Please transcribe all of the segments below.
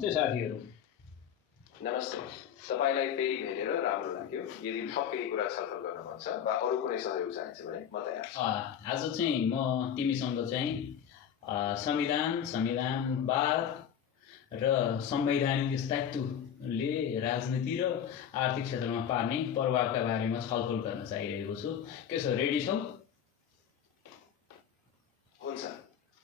नमस्ते साथीहरू। नमस्ते। तपाईलाई फेरि भेटेर राम्रो लाग्यो। यदि थप केही कुरा छलफल गर्न मन छ वा अरू कुनै सहयोग चाहिन्छ भने म तयार छु। आज चाहिँ म तिमीसँग चाहिँ संविधानवाद र संवैधानिक स्थायित्वले राजनीति र आर्थिक क्षेत्रमा पार्ने प्रभावका बारेमा छलफल गर्न चाहिरहेको छु। के छ, रेडी छौ? हुन्छ,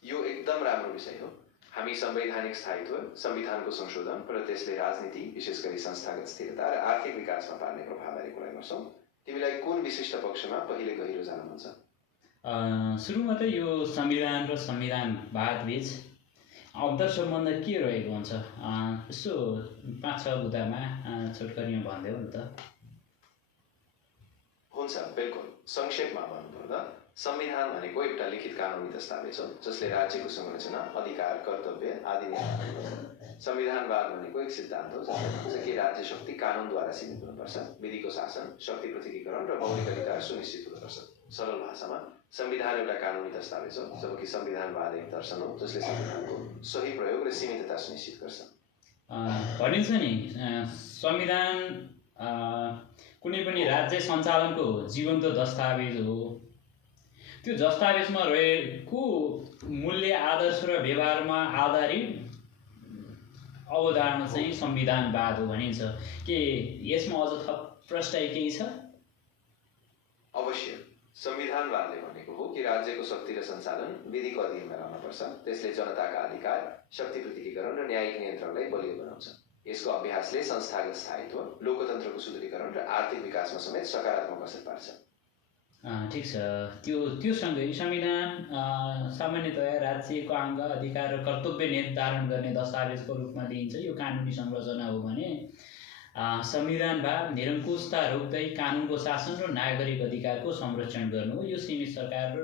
यो एकदम राम्रो विषय हो। हामी संवैधानिक स्थायित्व, संविधानको संशोधन र त्यसले राजनीति, विशेष गरी संस्थागत स्थिरता र आर्थिक विकासमा पार्ने प्रभावबारे कुरा गर्छौँ। तिमीलाई कुन विशिष्ट पक्षमा पहिले गहिरो जान मन छ? सुरुमा त यो संविधान र संविधानवाद बीच अन्तर सम्बन्ध के रहेको हुन्छ, यसो 5-6 बुदामा छोटकरीमा भनिदेऊ नि त। हुन्छ, बिल्कुल। संक्षेपमा भन्नुपर्दा संविधान भनेको एउटा लिखित कानुनी दस्तावेज हो जसले राज्यको संरचना, अधिकार, कर्तव्य आदि निर्धारण गर्छ। संविधानवाद भनेको एक सिद्धान्त हो जसले भन्छ कि राज्य शक्ति कानुनद्वारा सीमित हुनुपर्छ, विधिको शासन, शक्ति पृथकीकरण र मौलिक अधिकार सुनिश्चित हुनुपर्छ। सरल भाषामा संविधान एउटा कानुनी दस्तावेज हो, जबकि संविधानवाद एक दर्शन हो जसले संविधानको सही प्रयोग र सीमितता सुनिश्चित गर्छ। भनिन्छ नि, संविधान कुनै पनि राज्य सञ्चालनको जीवन्त दस्तावेज हो। त्यो दस्तावेजमा रहेको मूल्य, आदर्श र व्यवहारमा आधारित अवधारणा चाहिँ संविधानवाद हो भनिन्छ। के यसमा अझ थप प्रश्न केही छ? अवश्य। संविधानवादले भनेको हो कि राज्यको शक्ति र सञ्चालन विधिको अधीनमा रहनुपर्छ। त्यसले जनताका अधिकार, शक्ति पृथकीकरण र न्यायिक नियन्त्रणलाई बलियो बनाउँछ। यसको अभ्यासले संस्थागत स्थायित्व, लोकतन्त्रको सुदृढीकरण र आर्थिक विकासमा समेत सकारात्मक असर पार्छ। ठिक छ। त्यो सँगै संविधान सामान्यतया राज्यको अङ्ग, अधिकार र कर्तव्य निर्धारण गर्ने दस्तावेजको रूपमा लिइन्छ। यो कानुनी संरचना हो भने संविधानवाद निरङ्कुशता रोक्दै कानुनको शासन र नागरिक अधिकारको संरक्षण गर्नु हो। यो सीमित सरकार र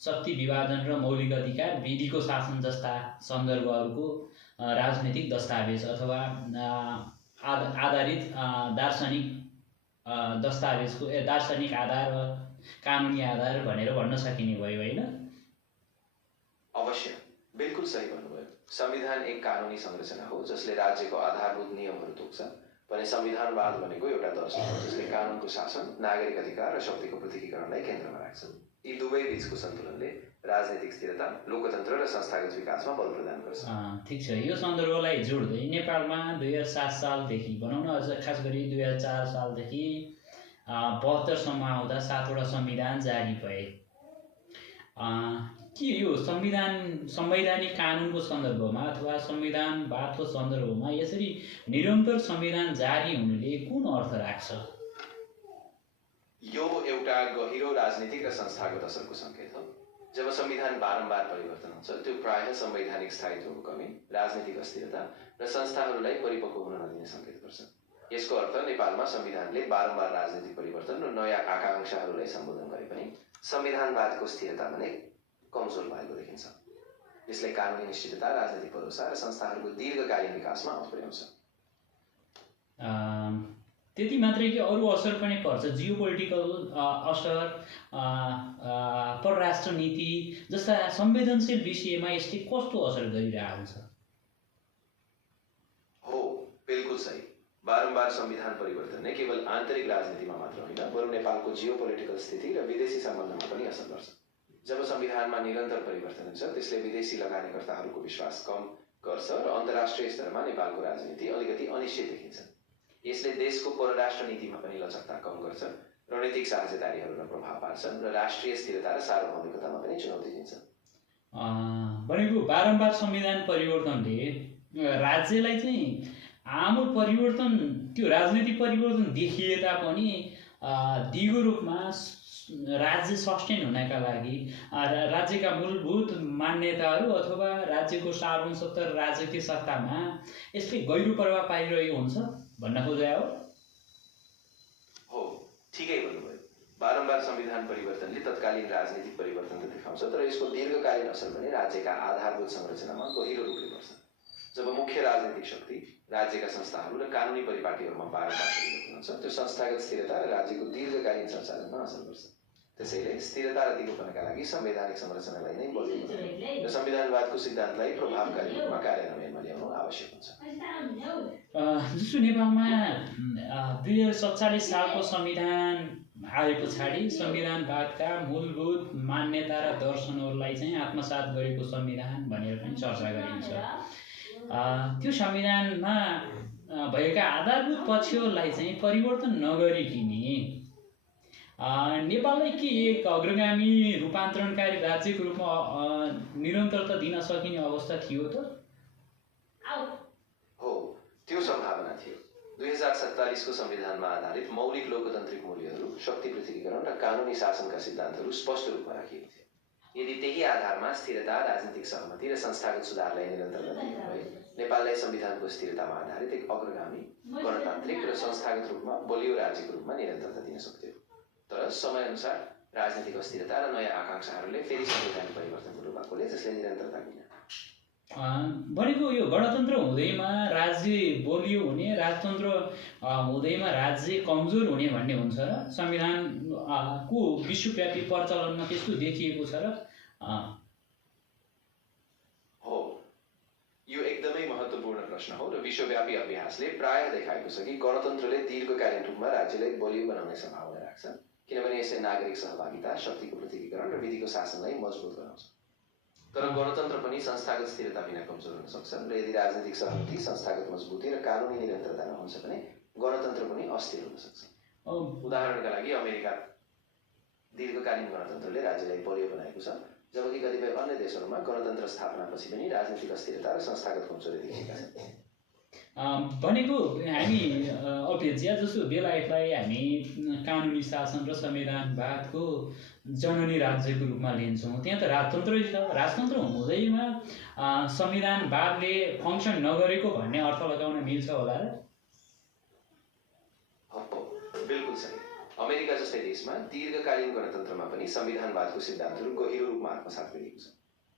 शक्ति विभाजन र मौलिक अधिकार, विधिको शासन जस्ता सन्दर्भहरूको राजनीतिक दस्तावेज अथवा आधारित दार्शनिक दस्तावेजको दार्शनिक आधार वा कानुनी आधार भनेर भन्न सकिने भयो, होइन? अवश्य, बिल्कुल सही भन्नुभयो। संविधान एक कानुनी संरचना हो जसले राज्यको आधारभूत नियमहरू तोक्छ भने संविधानवाद भनेको एउटा दर्शन हो जसले कानुनको शासन, नागरिक अधिकार र शक्तिको पृथकीकरणलाई केन्द्रमा राख्छ। यी दुवै बीचको सन्तुलनले राजनीतिक स्थिरता, लोकतन्त्र र संस्थागत विकासमा बल प्रदान गर्छ। ठिक छ। यो सन्दर्भलाई जोड्दै नेपालमा 2007 सालदेखि भनौँ न, अझ खास गरी 2004 सालदेखि 72 सम्म आउँदा 7वटा संविधान जारी भए। के यो संवैधानिक कानुनको सन्दर्भमा अथवा संविधानवादको सन्दर्भमा यसरी निरन्तर संविधान जारी हुनुले कुन अर्थ राख्छ? यो एउटा गहिरो राजनीतिक र संस्थागत असरको सङ्केत हो। जब संविधान बारम्बार परिवर्तन हुन्छ, त्यो प्रायः संवैधानिक स्थायित्वको कमी, राजनीतिक अस्थिरता र संस्थाहरूलाई परिपक्व हुन नदिने सङ्केत गर्छ। यसको अर्थ नेपालमा संविधानले बारम्बार राजनीतिक परिवर्तन र नयाँ आकाङ्क्षाहरूलाई सम्बोधन गरे पनि संविधानवादको स्थिरता भने कमजोर भएको देखिन्छ। यसले कानुनी निश्चितता, राजनीतिक भरोसा र संस्थाहरूको दीर्घकालीन विकासमा अड्चन पुर्याउँछ। त्यति मात्रै कि अरू असर पनि पर्छ, जियोपोलिटिकल असर, परराष्ट्र नीति जस्ता संवेदनशील विषयमा यसले कस्तो असर गरिरहेको हुन्छ? हो, बिल्कुल सही। बारम्बार संविधान परिवर्तन नै केवल आन्तरिक राजनीतिमा मात्र होइन, बरु नेपालको जियोपोलिटिकल स्थिति र विदेशी सम्बन्धमा पनि असर गर्छ। जब संविधानमा निरन्तर परिवर्तन हुन्छ, त्यसले विदेशी लगानीकर्ताहरूको विश्वास कम गर्छ र अन्तर्राष्ट्रिय स्तरमा नेपालको राजनीति अलिकति अनिश्चित देखिन्छ। यसले देशको परराष्ट्र नीतिमा पनि लचकता कम गर्छ, रणनीतिक साझेदारीहरूलाई प्रभाव पार्छ र राष्ट्रिय स्थिरता र सार्वभौमिकतामा पनि चुनौती दिन्छ। भनेको बारम्बार संविधान परिवर्तनले राज्यलाई चाहिँ आमूल परिवर्तन, त्यो राजनीतिक परिवर्तन देखिए तापनि दिगो रूपमा राज्य सस्टेन हुनका लागि राज्यका मूलभूत मान्यताहरू अथवा राज्यको सार्वभौमत्व र राजकीय सत्तामा यसले गहिरो प्रभाव पारिरहेको हुन्छ भन्न खोजे हो। ठिकै भन्नुभयो। बारम्बार संविधान परिवर्तनले तत्कालीन राजनीतिक परिवर्तन त देखाउँछ, तर यसको दीर्घकालीन असर पनि राज्यका आधारभूत संरचनामा गहिरो रूपले पर्छ। जब मुख्य राजनीतिक शक्ति, राज्यका संस्थाहरू र कानुनी परिपाटीहरूमा बारम्बार परिवर्तन हुन्छ, त्यो संस्थागत स्थिरता र राज्यको दीर्घकालीन सञ्चालनमा असर गर्छ। त्यसैले स्थिरता र दिगोपनका लागि संवैधानिक संरचनालाई नै बलियो बनाउनु र संविधानवादको सिद्धान्तलाई प्रभावकारी रूपमा कार्यान्वयनमा ल्याउनु आवश्यक हुन्छ। जस्तो नेपालमा 2047 सालको संविधान आए पछाडि संविधानवादका मूलभूत मान्यता र दर्शनहरूलाई चाहिँ आत्मसात गरेको संविधान भनेर पनि चर्चा गरिन्छ। त्यो संविधानमा भएका आधारभूत पक्षहरूलाई चाहिँ परिवर्तन नगरिकन नेपाललाई के एक अग्रगामी रूपान्तरणकारी राज्यको रूपमा निरन्तरता दिन सकिने अवस्था थियो त? हो, त्यो सम्भावना थियो। 2047 को संविधानमा आधारित मौलिक लोकतान्त्रिक मूल्यहरू, शक्ति पृथकीकरण र कानुनी शासनका सिद्धान्तहरू स्पष्ट रूपमा राखिएको थियो। यदि त्यही आधारमा स्थिरता, राजनीतिक सहमति र संस्थागत सुधारलाई निरन्तरता दिएको भए नेपाललाई संविधानको स्थिरतामा आधारित एक अग्रगामी, गणतान्त्रिक र संस्थागत रूपमा बलियो राज्यको रूपमा निरन्तरता दिन सक्थ्यो। तर समयअनुसार राजनीतिक अस्थिरता र नयाँ आकांक्षाहरूले फेरि संविधान परिवर्तन हुनु भएकोले त्यसले निरन्तरता दिन भनेको यो गणतन्त्र हुँदैमा राज्य बलियो हुने, राजतन्त्र हुँदैमा राज्य कमजोर हुने भन्ने हुन्छ र संविधानको विश्वव्यापी प्रचलनमा त्यस्तो देखिएको छ र? हो, यो एकदमै महत्त्वपूर्ण प्रश्न हो र विश्वव्यापी अभ्यासले प्रायः देखाएको छ कि गणतन्त्रले दीर्घकालीन रूपमा राज्यलाई बलियो बनाउने सम्भावना राख्छ, किनभने यसले नागरिक सहभागिता, शक्तिको पृथकीकरण र विधिको शासनलाई मजबुत गराउँछ। तर गणतन्त्र पनि संस्थागत स्थिरता बिना कमजोर हुन सक्छ र यदि राजनीतिक सहमति, संस्थागत मजबुती र कानुनी निरन्तरता नहुन्छ भने गणतन्त्र पनि अस्थिर हुन सक्छ। उदाहरणका लागि अमेरिका दीर्घकालीन गणतन्त्रले राज्यलाई बलियो बनाएको छ, जबकि कतिपय अन्य देशहरूमा गणतन्त्र स्थापनापछि पनि राजनीतिक अस्थिरता र संस्थागत कमजोरी देखिएका छन्। भनेको हामी अल्पेजिया जस्तो बेलायतलाई हामी कानुनी शासन र संविधानवादको जननी राज्यको रूपमा लिन्छौँ। त्यहाँ त राजतन्त्रै छ। राजतन्त्र हुँदैमा संविधानवादले फङ्सन नगरेको भन्ने अर्थ लगाउन मिल्छ होला र? बिल्कुल सही। अमेरिका जस्तै देशमा दीर्घकालीन गणतन्त्रमा पनि संविधानवादको सिद्धान्तहरू गहिरो रूपमा आत्मसात गरिएको छ।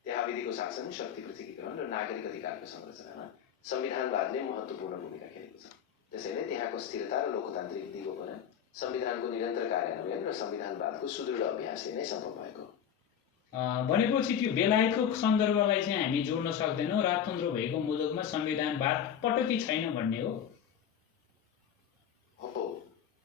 त्यहाँ विधिको शासन, शक्ति पृथकीकरण र नागरिक अधिकारको संरचनामा संविधानवादले महत्त्वपूर्ण भूमिका खेलेको छ। त्यसैले त्यहाँको स्थिरता र लोकतान्त्रिक दिगोपना संविधानको निरन्तर कार्यान्वयन र संविधानवादको सुदृढ अभ्यासले नै सम्भव भएको हो। भनेपछि त्यो बेलायतको सन्दर्भलाई चाहिँ हामी जोड्न सक्दैनौँ। राजतन्त्र भएको मुलुकमा संविधानवाद पटक्कै छैन भन्ने हो? हो,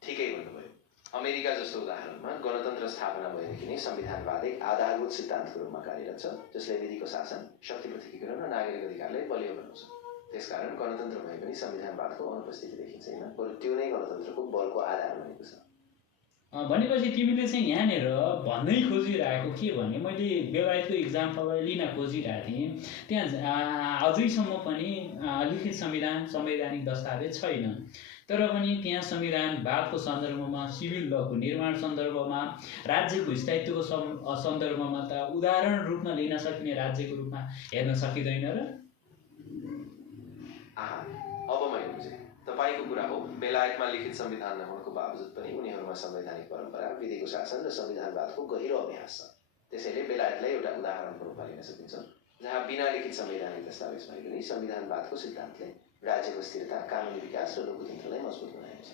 ठिकै भन्नुभयो। अमेरिका जस्तो उदाहरणमा गणतन्त्र स्थापना भएदेखि नै संविधानवाद एक आधारभूत सिद्धान्तको रूपमा कार्यरत छ, जसले विधिको शासन, शक्ति पृथकीकरण र नागरिक अधिकारलाई बलियो बनाउँछ। त्यसकारण गणतन्त्र भए पनि संविधानवादको अनुपस्थिति देखिँदैन, बरु त्यो नै गणतन्त्रको बलको आधार बनेको छ। भनेपछि तिमीले चाहिँ यहाँनिर भन्नै खोजिरहेको के भने, मैले बेलायतको इक्जाम्पललाई लिन खोजिरहेको थिएँ। त्यहाँ अझैसम्म पनि लिखित संवैधानिक दस्तावेज छैन, तर पनि त्यहाँ संविधानवादको सन्दर्भमा, सिभिल लको निर्माण सन्दर्भमा, राज्यको स्थायित्वको सन्दर्भमा त उदाहरण रूपमा लिन सकिने राज्यको रूपमा हेर्न सकिँदैन र? अब मैले बुझेँ। तपाईँको कुरा हो, बेलायतमा लिखित संविधान नहुनुको बावजुद पनि उनीहरूमा संवैधानिक परम्परा, विधिको शासन र संविधानवादको गहिरो अभ्यास छ। त्यसैले बेलायतलाई एउटा उदाहरणको रूपमा लिन सकिन्छ, जहाँ बिना लिखित संवैधानिक दस्तावेज भए पनि संविधानवादको सिद्धान्तले राज्यको स्थिरता, कानुनी विकास र लोकतन्त्रलाई मजबुत बनाएको छ।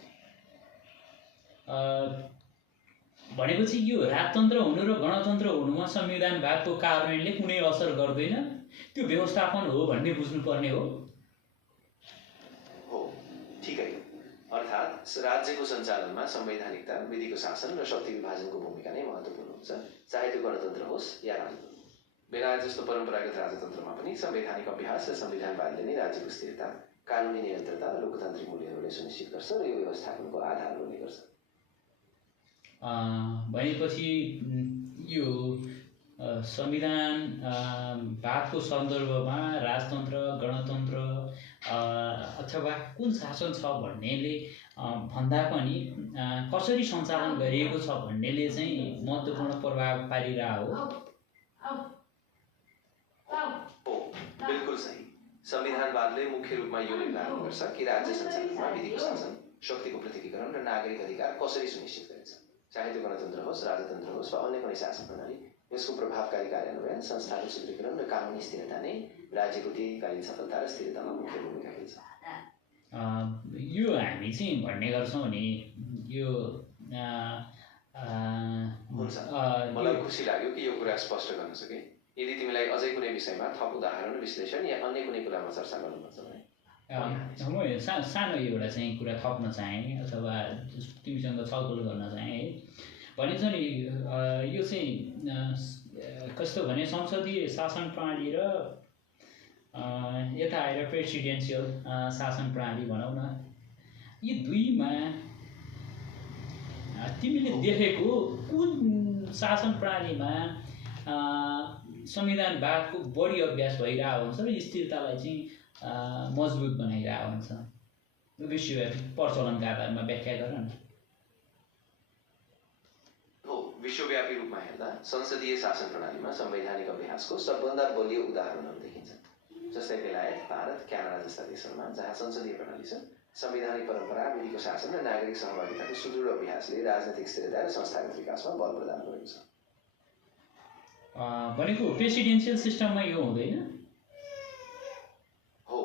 भनेपछि यो राजतन्त्र हुनु र गणतन्त्र हुनुमा संविधानवादको कार्यान्वयनले कुनै असर गर्दैन, त्यो व्यवस्थापन हो भन्ने बुझ्नुपर्ने हो? ठिकै। अर्थात् राज्यको सञ्चालनमा संवैधानिकता, विधिको शासन र शक्ति विभाजनको भूमिका नै महत्त्वपूर्ण हुन्छ, चाहे त्यो गणतन्त्र होस् या राजतन्त्र। बेलायत जस्तो परम्परागत राजतन्त्रमा पनि संवैधानिक अभ्यास र संविधानवादले नै राज्यको स्थिरता, कानुनी निरन्तरता र लोकतान्त्रिक मूल्यहरूलाई सुनिश्चित गर्छ र यो व्यवस्थापनको आधार बन्ने गर्छ। भनेपछि यो संविधानवादको सन्दर्भमा राजतन्त्र, गणतन्त्र अथवा कुन शासन छ भन्नेले भन्दा पनि कसरी सञ्चालन गरिएको छ भन्नेले चाहिँ महत्त्वपूर्ण प्रभाव पारिरहेको हो? बिल्कुल सही। संविधानवादले मुख्य रूपमा यो निर्धारण गर्छ कि राज्य सञ्चालनमा विधिको शासन, शक्तिको पृथकीकरण र नागरिक अधिकार कसरी सुनिश्चित गरिन्छ। चाहे त्यो गणतन्त्र होस्, राजतन्त्र होस् वा अन्य कुनै शासन प्रणाली, यसको प्रभावकारी कार्यान्वयन, संस्थाको सुदृढीकरण र कानुनी स्थिरता नै राज्यको दीर्घकालीन सफलता र स्थिरतामा मुख्य भूमिका खेल्छ। यो हामी चाहिँ भन्ने गर्छौँ नि, यो हुन्छ, मलाई खुसी लाग्यो कि यो कुरा स्पष्ट गर्न सकेँ। यदि तिमीलाई अझै कुनै विषयमा थप उदाहरण, विश्लेषण या अन्य कुनै कुरामा चर्चा गर्नुपर्छ भने म सानो एउटा चाहिँ कुरा थप्न चाहेँ अथवा तिमीसँग छलफल गर्न चाहेँ है भनिन्छ नि यो चाहिँ कस्तो भने संसदीय शासन प्रणाली र यता आएर प्रेसिडेन्सियल शासन प्रणाली भनौँ न यी दुईमा तिमीले देखेको कुन शासन प्रणालीमा संविधानवादको बढी अभ्यास भइरहेको हुन्छ र स्थिरतालाई चाहिँ मजबुत बनाइरहेको हुन्छ विश्वव्यापी प्रचलनका आधारमा व्याख्या गर न विश्वव्यापी रूपमा हेर्दा संसदीय शासन प्रणालीमा संवैधानिक अभ्यासको सबभन्दा बलियो उदाहरणहरू देखिन्छ जस्तै बेलायत भारत क्यानाडा जस्ता देशहरूमा जहाँ संसदीय प्रणाली छ संवैधानिक परम्परा विधिको शासन र नागरिक सहभागिताको सुदृढ अभ्यासले राजनैतिक स्थिरता र संस्थागत विकासमा बल प्रदान गरेको छ भनेको प्रेसिडेन्सियल सिस्टममा यो हुँदैन हो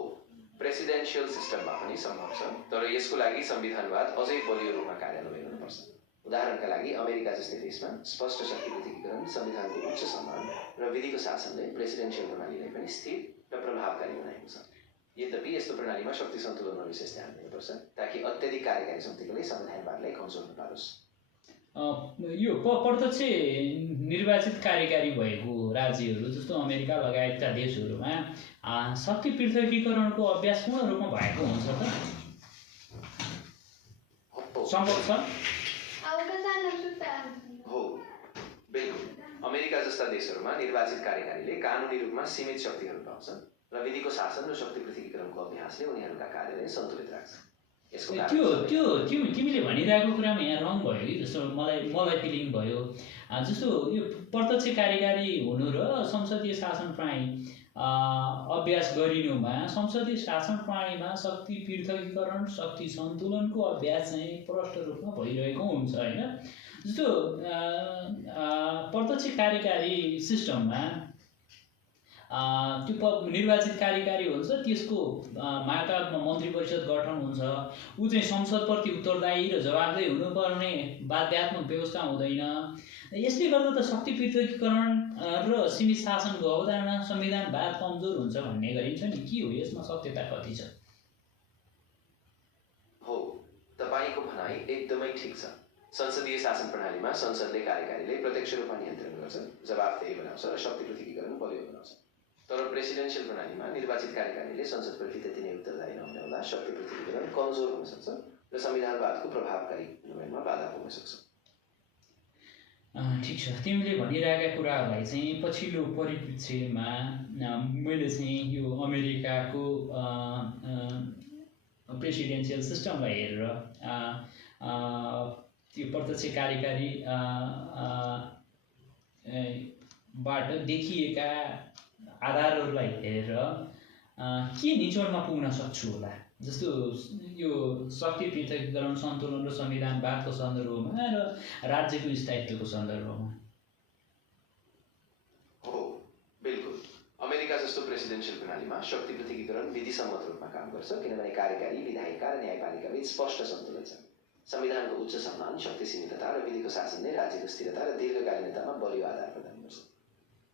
प्रेसिडेन्सियल सिस्टममा पनि सम्भव छ तर यसको लागि संविधानवाद अझै बलियो रूपमा कार्यान्वयन हुनुपर्छ उदाहरणका लागि अमेरिका जस्तै देशमा स्पष्ट शक्ति पृथकीकरण संविधानको उच्च सम्मान र विधिको शासनले प्रेसिडेन्सियल प्रणालीलाई पनि स्थिर र प्रभावकारी बनाएको छ यद्यपि यस्तो प्रणालीमा शक्ति सन्तुलनमा विशेष ध्यान दिनुपर्छ ताकि अत्यधिक कार्यकारी शक्तिले संविधानवादलाई कमजोर नपारोस् यो प्रत्यक्ष निर्वाचित कार्यकारी भएको राज्यहरू जस्तो अमेरिका लगायतका देशहरूमा शक्ति पृथकीकरणको अभ्यास पूर्ण रूपमा भएको हुन्छ त सम्भव छ हो बिल्कुल अमेरिका जस्ता देशहरूमा निर्वाचित कार्यकारीले कानुनी रूपमा सीमित शक्तिहरू पाउँछन् र विधिको शासन र शक्ति पृथकीकरणको अभ्यासले उनीहरूका कार्यलाई सन्तुलित राख्छ त्यो तिमीले भनिरहेको कुरामा यहाँ रङ भयो कि जस्तो मलाई फिलिङ भयो जस्तो यो प्रत्यक्ष कार्यकारी हुनु र संसदीय शासन प्रणाली अभ्यास गरिनुमा संसदीय शासन प्रणालीमा शक्ति पृथकीकरण शक्ति सन्तुलनको अभ्यास चाहिँ प्रष्ट रूपमा भइरहेको हुन्छ होइन जस्तो प्रत्यक्ष कार्यकारी सिस्टममा त्यो निर्वाचित कार्यकारी हुन्छ त्यसको मार्फतमा मन्त्री परिषद गठन हुन्छ ऊ चाहिँ संसदप्रति उत्तरदायी र जवाबदेही हुनुपर्ने बाध्यात्मक व्यवस्था हुँदैन यसले गर्दा त शक्ति पृथकीकरण र सीमित शासनको अवधारणा संविधानवाद कमजोर हुन्छ भन्ने गरिन्छ नि के हो यसमा सत्यता कति छ हो तपाईको भनाइ एकदमै ठिक छ संसदीय शासन प्रणालीमा संसदले कार्यकारीले प्रत्यक्ष रूपमा नियन्त्रण गर्छ जवाबदेही बनाउँछ र शक्ति पृथकीकरण बलियो बनाउँछ तर प्रेसिडेन्सियल प्रणालीमा निर्वाचित कार्यकारीले संसदप्रति त्यति नै उत्तरदायी नहुने हुँदा शक्ति पृथकीकरण कमजोर हुन सक्छ र संविधानवादको प्रभावकारी कार्यान्वयनमा बाधा पुग्न सक्छ ठिक छ तिमीले भनिरहेका कुराहरूलाई चाहिँ पछिल्लो परिप्रेक्ष्यमा मैले चाहिँ यो अमेरिकाको प्रेसिडेन्सियल सिस्टमलाई हेरेर त्यो प्रत्यक्ष कार्यकारी बाट देखिएका आधारहरूलाई हेरेर के निचोडमा पुग्न सक्छु होला जस्तो यो शक्ति पृथकीकरण सन्तुलन र संविधानवादको सन्दर्भमा र राज्यको स्थायित्वको सन्दर्भमा हो बिल्कुल अमेरिका जस्तो प्रेसिडेन्सियल प्रणालीमा शक्ति पृथकीकरण विधिसम्मत रूपमा काम गर्छ किनभने कार्यकारी विधायिका र न्यायपालिका बीच स्पष्ट सन्तुलन छ संविधानको उच्च सम्मान शक्ति सीमितता र विधिको शासनले राज्यको स्थिरता र दीर्घकालीनतामा बलियो आधार प्रदान गर्छ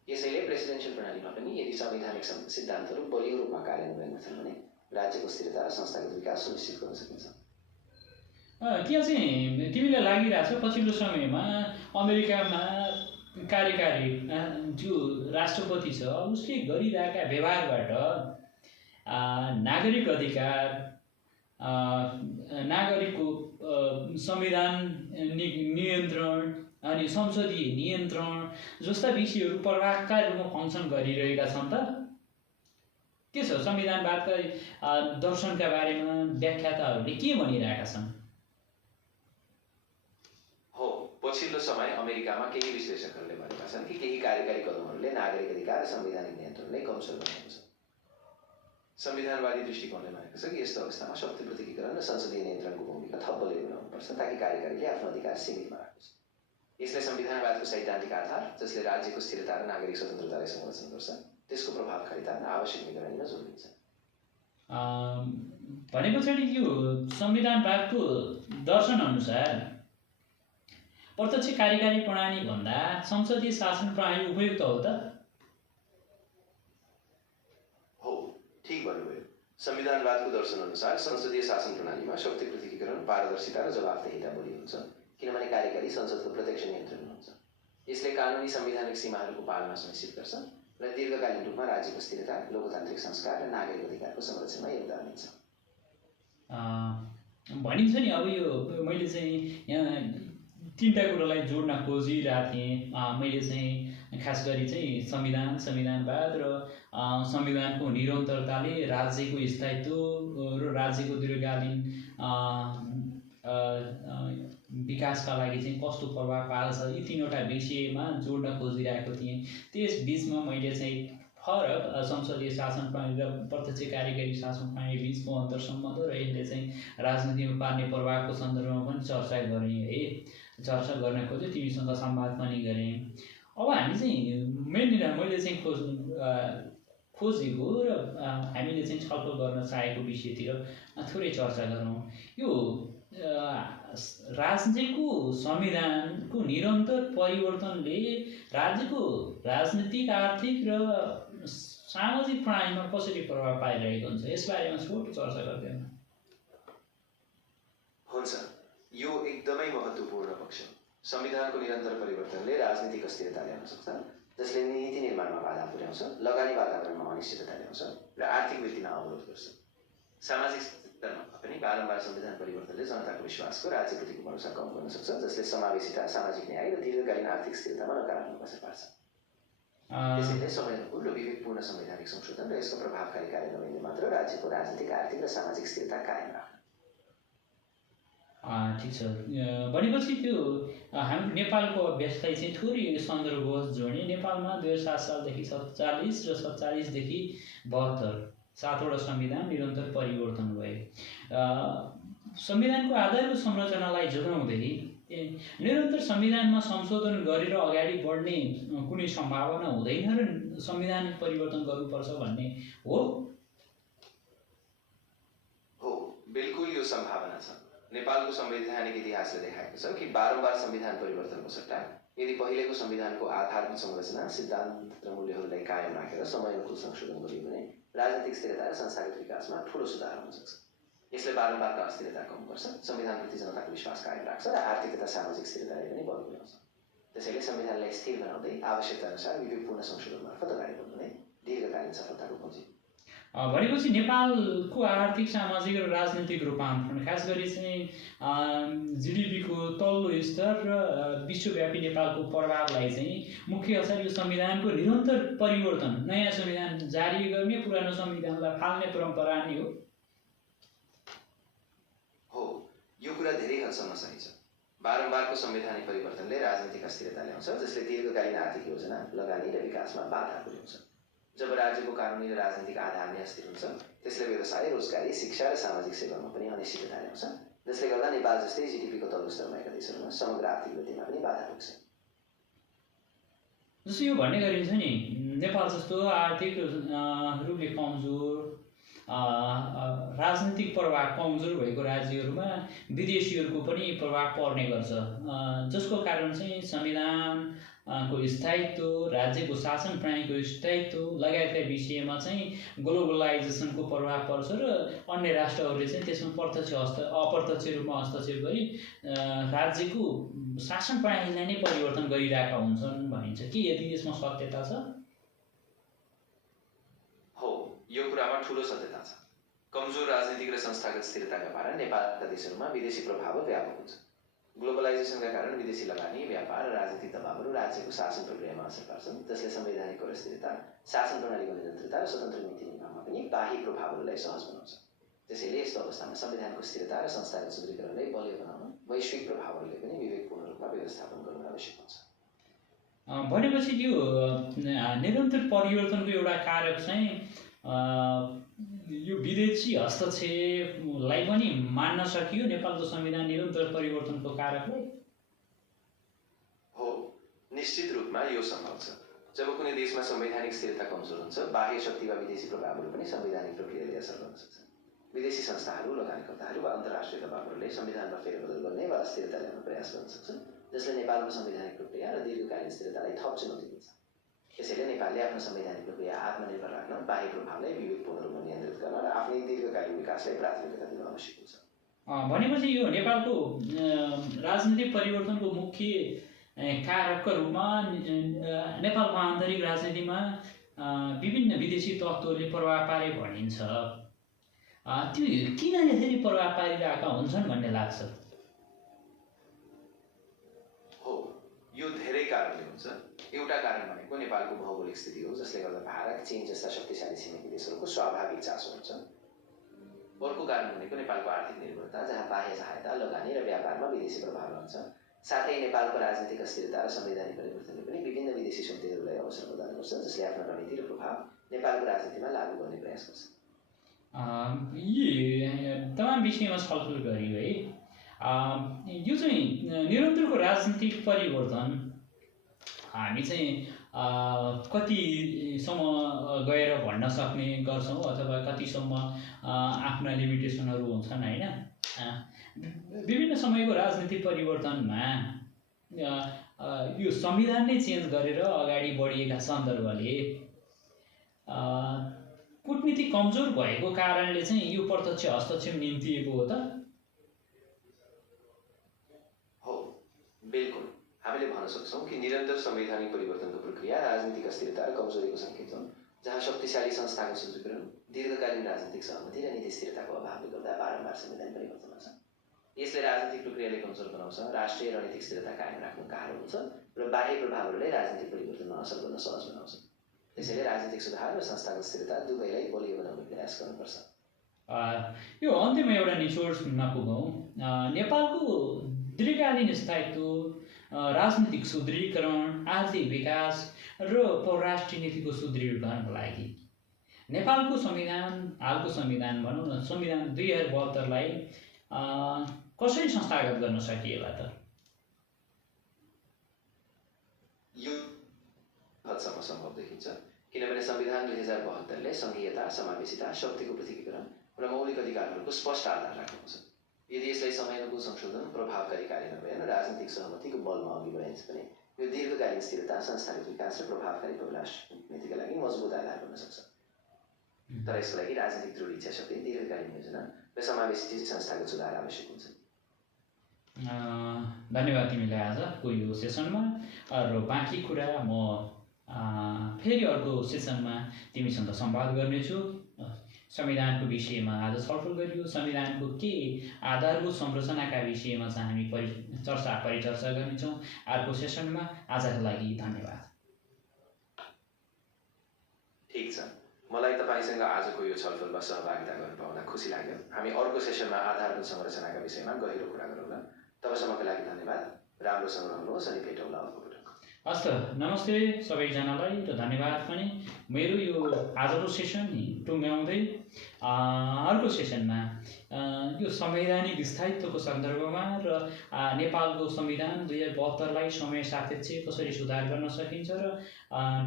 यसैले प्रेसिडेन्सियल प्रणालीमा पनि यदि संवैधानिक सिद्धान्तहरू बलियो रूपमा कार्यान्वयनमा छन् भने राज्यको स्थिरता र संस्थागत विकास सुनिश्चित गर्न सकिन्छ त्यहाँ चाहिँ तिमीलाई लागिरहेछ पछिल्लो समयमा अमेरिकामा कार्यकारी जो राष्ट्रपति छ उसले गरिरहेका व्यवहारबाट नागरिक अधिकार नागरिकको संविधान नियन्त्रण अनि संसदीय नियन्त्रण जस्ता विषयहरू प्रभावकारी रूपमा फङ्सन गरिरहेका छन् त के छ संविधानवादका दर्शनका बारेमा व्याख्याताहरूले के भनिरहेका छन् हो पछिल्लो समय अमेरिकामा केही विश्लेषकहरूले भनेका छन् कि केही कार्यकारी कदमहरूले नागरिक अधिकार र संवैधानिक नियन्त्रणलाई कमजोर बनाएको छ संविधानवादी दृष्टिकोणले भनेको छ कि यस्तो अवस्थामा शक्ति पृथकीकरण र संसदीय नियन्त्रणको भूमिका थप बलियो बनाउनुपर्छ ताकि कार्यकारीले आफ्नो अधिकार सीमितमा राखोस् यसले संविधानवादको सैद्धान्तिक आधार जसले राज्यको स्थिरता र नागरिक स्वतन्त्रतालाई संरक्षण गर्छ त्यसको प्रभावकारिता र आवश्यक निगरानीमा जोड दिन्छ भने पछाडि यो संविधानवादको दर्शन अनुसार प्रत्यक्ष कार्यकारी प्रणाली भन्दा संसदीय शासन प्रणाली उपयुक्त हो त हो ठीक भन्नुभयो संविधानवादको दर्शनअनुसार संसदीय शासन प्रणालीमा शक्ति पृथकीकरण, पारदर्शिता र जवाफदेहिता बढी हुन्छ, किनभने कार्यकारी संसदको प्रत्यक्ष नियन्त्रण हुन्छ। यसले कानुनी संवैधानिक सीमाहरूको पालना सुनिश्चित गर्छ र दीर्घकालीन रूपमा राज्यको स्थिरता, लोकतान्त्रिक संस्कार र नागरिक अधिकारको संरक्षणमा योगदान दिन्छ। भनिन्छ नि, अब यो मैले चाहिँ यहाँ तीनटा कुरालाई जोड्न खोजिरहेको थिएँ। मैले चाहिँ खास गरी चाहिँ संविधानवाद र संविधानको निरन्तरताले राज्यको स्थायित्व र राज्यको दीर्घकालीन विकासका लागि चाहिँ कस्तो प्रभाव पार्छ, यी तीनवटा विषयमा जोड्न खोजिरहेको थिएँ। त्यस बिचमा मैले चाहिँ फरक संसदीय शासन प्रणाली र प्रत्यक्ष कार्यकारी शासन प्रणाली बिचको अन्तर सम्बन्ध र यसले चाहिँ राजनीतिमा पार्ने प्रभावको सन्दर्भमा पनि चर्चा गर्न खोजेँ, तिमीसँग संवाद पनि गरेँ। अब हामी चाहिँ मैले चाहिँ खोजेको र हामीले चाहिँ छलफल गर्न चाहेको विषयतिर थोरै चर्चा गरौँ। यो राज्यको संविधानको निरन्तर परिवर्तनले राज्यको राजनीतिक, आर्थिक र सामाजिक प्रणालीमा कसरी प्रभाव पारिरहेको हुन्छ, यसबारेमा छोटो चर्चा गर्दैन? हुन्छ, यो एकदमै महत्त्वपूर्ण पक्ष हो। संविधानको निरन्तर परिवर्तनले राजनीतिक अस्थिरता ल्याउन सक्छ, जसले नीति निर्माणमा बाधा पुर्याउँछ, लगानी वातावरणमा अनिश्चितता ल्याउँछ र आर्थिक वृद्धिमा अवरोध गर्छ। सामाजिक स्तरमा पनि बारम्बार संविधान परिवर्तनले जनताको विश्वासको राज्यप्रतिको भरोसा कम गर्न सक्छ, जसले समावेशिता, सामाजिक न्याय र दीर्घकालीन आर्थिक स्थिरतामा नकारात्मक असर पार्छ। त्यसैले समयानुकूल र विवेकपूर्ण संवैधानिक संशोधन र यसको प्रभावकारी कार्यान्वयनले मात्र राज्यको राजनीतिक, आर्थिक र सामाजिक स्थिरता कायम राख्छ। ठिक छ। भनेपछि त्यो हाम्रो नेपालको अभ्यासलाई चाहिँ थोरै सन्दर्भवश जोडेँ। नेपालमा 2007 सालदेखि 47 र 47देखि 72 7वटा संविधान निरन्तर परिवर्तन भए। संविधानको आधारको संरचनालाई जोगाउँदै निरन्तर संविधानमा संशोधन गरेर अगाडि बढ्ने कुनै सम्भावना हुँदैन र संविधान परिवर्तन गर्नुपर्छ भन्ने हो? हो, बिल्कुल यो सम्भावना छ। नेपालको संवैधानिक इतिहासले देखाएको छ कि बारम्बार संविधान परिवर्तनको सट्टा यदि पहिलेको संविधानको आधारभूत संरचना, सिद्धान्त र मूल्यहरूलाई कायम राखेर समयानुकूल संशोधन गरियो भने राजनीतिक स्थिरता र संस्थागत विकासमा ठूलो सुधार हुन सक्छ। यसले बारम्बारका अस्थिरता कम गर्छ, संविधानप्रति जनताको विश्वास कायम राख्छ र आर्थिक तथा सामाजिक स्थिरताले पनि बल पुर्याउँछ। त्यसैले संविधानलाई स्थिर बनाउँदै आवश्यकताअनुसार विवेकपूर्ण संशोधन मार्फत अगाडि बढ्नु नै दीर्घकालीन सफलताको खोजी। भनेपछि नेपालको आर्थिक, सामाजिक र राजनीतिक रूपान्तरण, खास गरी चाहिँ जिडिपीको तल्लो स्तर र विश्वव्यापी नेपालको प्रभावलाई चाहिँ मुख्य असर यो संविधानको निरन्तर परिवर्तन, नयाँ संविधान जारी गर्ने, पुरानो संविधानलाई फाल्ने परम्परा नै हो? हो, यो कुरा धेरै हदसम्म सही छ। बारम्बारको संवैधानिक परिवर्तनले राजनीतिक अस्थिरता ल्याउँछ, जसले दीर्घकालीन आर्थिक योजना, लगानी र विकासमा बाधा पुर्याउँछ। जब राज्यको कानुनी र राजनीतिक आधार नै अस्थिर हुन्छ, त्यसले व्यवसाय, रोजगारी, शिक्षा र सामाजिक सेवामा पनि अनिश्चितता ल्याउँछ, जसले गर्दा नेपाल जस्तै जिडिपीको तल्लो स्तरमा भएका देशहरूमा समग्र आर्थिक वृद्धिमा पनि बाधा पुग्छ। जस्तो यो भन्ने गरिन्छ नि, नेपाल जस्तो आर्थिक रूपले कमजोर, राजनीतिक प्रभाव कमजोर भएको राज्यहरूमा विदेशीहरूको पनि प्रभाव पर्ने गर्छ, जसको कारण चाहिँ संविधानको स्थायित्व, राज्यको शासन प्रणालीको स्थायित्व लगायतका विषयमा चाहिँ ग्लोबलाइजेसनको प्रभाव पर्छ र अन्य राष्ट्रहरूले चाहिँ त्यसमा अप्रत्यक्ष रूपमा हस्तक्षेप गरी राज्यको शासन प्रणालीलाई नै परिवर्तन गरिरहेका हुन्छन् भनिन्छ। के यदि यसमा सत्यता छ? हो, यो कुरामा ठूलो सत्यता छ। कमजोर राजनीतिक र संस्थागत स्थिरताका कारण नेपालका देशहरूमा विदेशी प्रभाव व्यापक हुन्छ। ग्लोबलाइजेसनका कारण विदेशी लगानी, व्यापार र राजनीतिक दबावहरू राज्यको शासन प्रक्रियामा असर पार्छन्, जसले संवैधानिक अस्थिरता, शासन प्रणालीको निरन्तरता र स्वतन्त्र नीति निर्माणमा पनि बाह्य प्रभावहरूलाई सहज बनाउँछ। त्यसैले यस्तो अवस्थामा संविधानको स्थिरता र संस्थागत सुदृढीकरणलाई बलियो बनाउन वैश्विक प्रभावहरूले पनि विवेकपूर्ण रूपमा व्यवस्थापन गर्नु आवश्यक हुन्छ। भनेपछि यो निरन्तर परिवर्तनको एउटा कारक चाहिँ यो विदेशी हस्तक्षेपलाई पनि मान्न सकियो नेपालको संविधान निरन्तर परिवर्तनको कारकलाई? हो, निश्चित रूपमा यो सम्भव छ। जब कुनै देशमा संवैधानिक स्थिरता कमजोर हुन्छ, बाह्य शक्ति वा विदेशी प्रभावहरू पनि संवैधानिक प्रक्रियाले असर गर्न सक्छन्। विदेशी संस्थाहरू, लगानीकर्ताहरू वा अन्तर्राष्ट्रिय दबावहरूले संविधानमा फेरबदल गर्ने वा अस्थिरता ल्याउन प्रयास गर्न सक्छन्, जसले नेपालको संवैधानिक प्रक्रिया र दीर्घकालीन स्थिरतालाई थप चुनौती दिन्छ। त्यसैले नेपालले आफ्नो संवैधानिक प्रक्रिया आत्मनिर्भर राख्न बाह्य प्रभावलाई विवेकपूर्ण रूपमा नियन्त्रित गर्न र आफ्नै दीर्घकालीन विकासलाई प्राथमिकता दिन आवश्यक हुन्छ। भनेपछि यो नेपालको राजनीतिक परिवर्तनको मुख्य कारकका रूपमा नेपालको आन्तरिक राजनीतिमा विभिन्न विदेशी तत्त्वहरूले प्रभाव पारे भनिन्छ। त्यो किन यसरी प्रभाव पारिरहेका हुन्छन् भन्ने लाग्छ? हो, यो धेरै कारणले हुन्छ। एउटा कारण भनेको नेपालको भौगोलिक स्थिति हो, जसले गर्दा भारत, चीन जस्ता शक्तिशाली छिमेकी देशहरूको स्वाभाविक चासो हुन्छ। अर्को कारण भनेको नेपालको आर्थिक निर्भरता, जहाँ बाह्य सहायता, लगानी र व्यापारमा विदेशी प्रभाव रहन्छ। साथै नेपालको राजनीतिक अस्थिरता र संवैधानिक परिवर्तनले पनि विभिन्न विदेशी शक्तिहरूलाई अवसर प्रदान गर्छ, जसले आफ्नो रणनीति र प्रभाव नेपालको राजनीतिमा लागू गर्ने प्रयास गर्छ। यी तमाम विषयमा छलफल गरियो है। यो चाहिँ निरन्तरको राजनीतिक परिवर्तन हामी चाहिँ कतिसम्म गएर भन्न सक्ने गर्छौँ अथवा कतिसम्म आफ्ना लिमिटेसनहरू हुन्छन् होइन। विभिन्न समयको राजनीतिक परिवर्तनमा यो संविधान नै चेन्ज गरेर अगाडि बढिएका सन्दर्भले कूटनीति कमजोर भएको कारणले चाहिँ यो प्रत्यक्ष हस्तक्षेप निम्तिएको हो त? हो, बिल्कुल। हामीले भन्न सक्छौँ कि निरन्तर संवैधानिक परिवर्तनको प्रक्रिया राजनीतिक अस्थिरता र कमजोरीको सङ्केत हो, जहाँ शक्तिशाली संस्थाको सुदृढीकरण, दीर्घकालीन राजनीतिक सहमति र नीति स्थिरताको अभावले गर्दा बारम्बार संवैधानिक परिवर्तन हुन्छ। यसले राजनीतिक प्रक्रियाले कमजोर बनाउँछ, राष्ट्रिय रणनीतिक स्थिरता कायम राख्न गाह्रो हुन्छ र बाह्य प्रभावहरूले राजनीतिक परिवर्तनमा असर गर्न सहज बनाउँछ। त्यसैले राजनीतिक सुधार र संस्थागत स्थिरता दुवैलाई बलियो बनाउने प्रयास गर्नुपर्छ। यो अन्त्यमा एउटा निचोड नपुगौँ। नेपालको दीर्घकालीन स्थायित्व, राजनीतिक सुदृढीकरण, आर्थिक विकास र परराष्ट्रिय नीतिको सुदृढीकरणको लागि नेपालको संविधान, हालको संविधान भनौँ न, संविधान 2072लाई कसरी संस्थागत गर्न सकिएला त? यो हदसम्म सम्भव देखिन्छ, किनभने संविधान 2072ले सङ्घीयता, समावेशिता, शक्तिको पृथकीकरण र मौलिक अधिकारहरूको स्पष्ट आधार राख्नुहुन्छ। यदि यसलाई समयानुकूल संशोधन, प्रभावकारी कार्यान्वयन र राजनीतिक सहमतिको बलमा अघि बढाइन्छ भने यो दीर्घकालीन स्थिरता, संस्थागत विकास र प्रभावकारी परराष्ट्र नीतिका लागि मजबुत आधार बन्न सक्छ। तर यसको लागि राजनीतिक दृढ इच्छा शक्ति, दीर्घकालीन योजना र समावेशी संस्थागत सुधार आवश्यक हुन्छ। धन्यवाद तिमीलाई आजको यो सेसनमा, र बाँकी कुरा म फेरि अर्को सेसनमा तिमीसँग संवाद गर्नेछु। संविधानको विषयमा आज छलफल गरियो, संविधानको के आधारभूत संरचनाका विषयमा चाहिँ हामी परिचर्चा गर्नेछौँ अर्को सेसनमा। आजका लागि धन्यवाद। ठिक छ, मलाई तपाईँसँग आजको यो छलफलमा सहभागिता गर्न पाउँदा खुसी लाग्यो। हामी अर्को सेसनमा आधारभूत संरचनाका विषयमा गहिरो कुरा गरौँला। तबसम्मका लागि धन्यवाद। राम्रोसँग रहनुहोस् अनि भेटौँला अर्को पटक। हस् त, नमस्ते सबैजनालाई र धन्यवाद पनि। मेरो यो आजको सेसन टुङ्ग्याउँदै अर्को सेसनमा यो संवैधानिक स्थायित्वको सन्दर्भमा र नेपालको संविधान 2072लाई समय सापेक्ष कसरी सुधार गर्न सकिन्छ र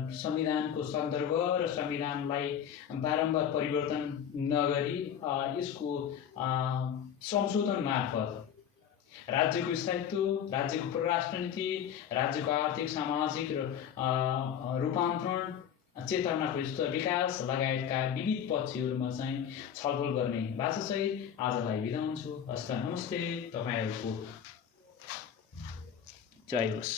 संविधानको सन्दर्भ र संविधानलाई बारम्बार परिवर्तन नगरी यसको संशोधन मार्फत राज्यको स्थायित्व, राज्यको परराष्ट्र नीति, राज्यको आर्थिक सामाजिक र रूपान्तरण, चेतनाको स्तर विकास लगायतका विविध पक्षहरूमा चाहिँ छलफल गर्ने बाचासहित आजलाई बिदा हुन्छु। हस्त, नमस्ते, तपाईँहरूको जय होस्।